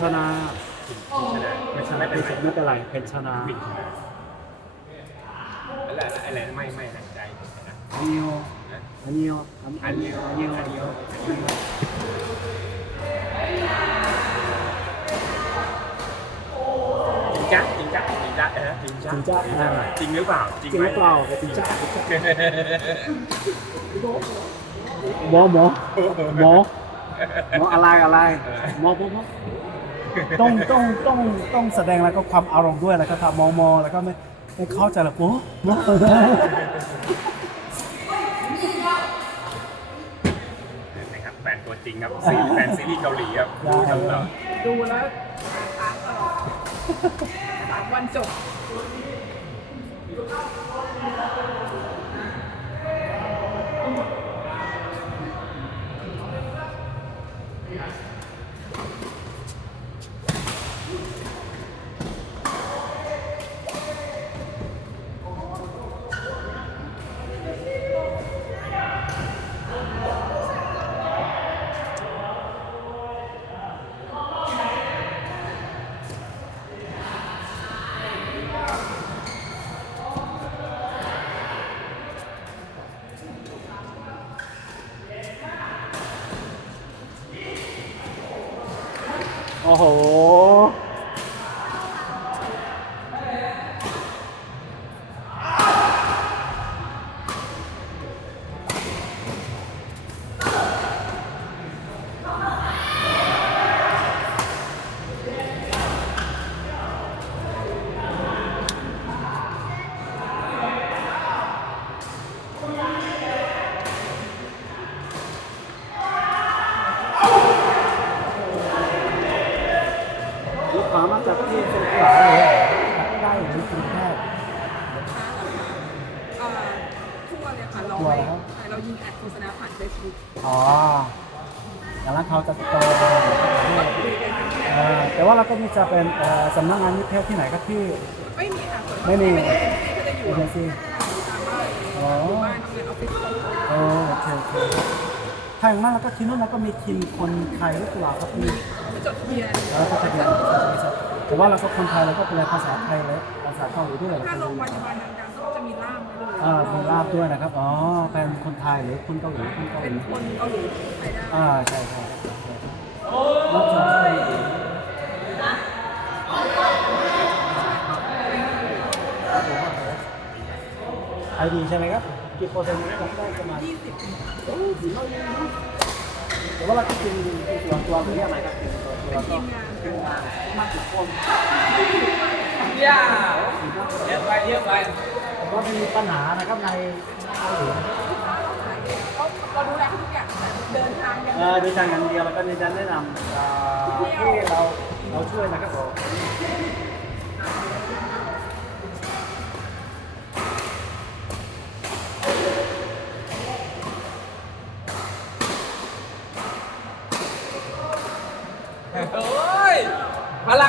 ชนาไม่ใช่ไม่เป็นไรไม่เป็นไรเพนชนาอะไรอะไรไม่ไม่หนักใจอันนี้อันนี้อันอันนี้เดียวอันนี้อันเดียวจริงจ้ะจริงจ้ะจริงจ้ะเออจริงจ้ะจริงจ้ะอ่าจริงหรือเปล่าจริงหรือเปล่าจริงจ้าหมอหมอหมอหมออะไรอะไรหมอหมอ ต้องต้องต้องต้องแสดงแล้วก็ความอารมณ์ด้วยแล้วก็ถ้ามองมองแล้วก็ไม่ไม่เข้าใจหรอกหมอหมอนะครับแฟนตัวจริงครับซีแฟนซีรีส์เกาหลีครับดูตลอดดูแล้วค้างตลอดสามวันจบ โอ้โหามาจากที่สงขลาเลยไม่ได้อยู่ที่กรุงเทพเอ่อทั่วเลยค่ะเราทั่วไม่แล้วใช่เรายิงแอดโฆษณาผ่านเฟซบุ๊กอ๋ออย่างนั้นเขาจะโตไปก็คุยกันเอ่อแต่ว่าเราก็มีจะเป็นเอ่อสำนักงานนิเทศที่ไหนก็ที่ ไม่มีค่ะส่วนากไม่มีไม่ได้ก็จะอยู่เอเจนซี่ตามบ้านอ๋ออยู่บ้านทำงานออฟฟิศเขาโอ้โอเคโอเคถ้าอย่างนั้นเราก็ที่นู่นเราก็มีทีมคนไทยหรือเปล่าครับมีไป จดทะเบียนแล้วก็ทะเบียนแต่ว่าเราก็คนไทยเราก็เป็นภาษาไทยและภาษาเกาหลีด้วยถ้าโรงพยาบาลดังๆก็จะมีล่ามให้ด้วยอ่ามีลาบด้วยนะครับ อ๋อ เป็นคนไทยหรือคนเกาหลีคนเกาหเป็ลีนคนเกาหลีไปได้อ่าใช่ใช่นอกจากไอดีใช่ไหมครับ กี่เปอร์เซ็นต์ครับได้ประมาณยี่สิบโอ้ยแต่ว่าเราก็กินตัวตัวตัวนี้อะไรครับ เป็นก็ทีมงานทีมามาถึงคนย่าเยอะไปเยอะไปแต่ว่ามีปัญหานะครับในเกาหลีเขาเราดูแลทุกอย่างเดินทางกันเออดูทางอย่างเดียวแล้วก็ในการแนะนำที่เราเราช่วยนะครับผม โอ้ยพลั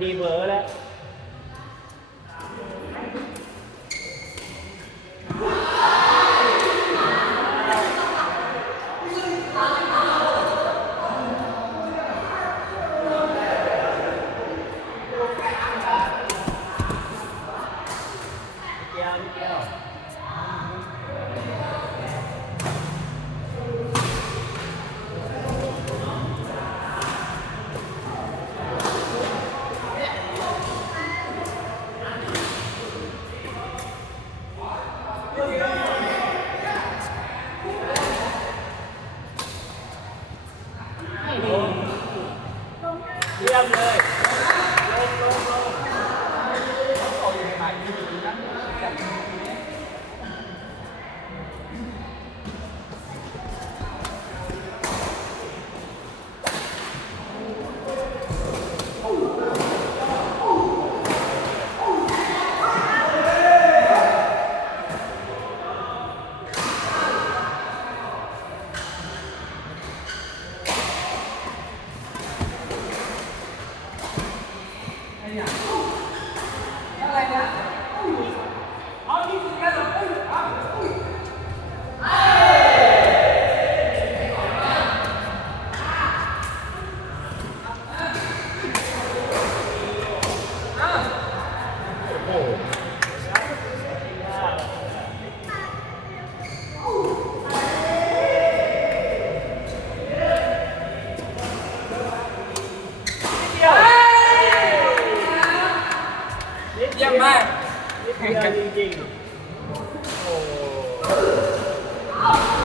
ทีเบอร์แล้ว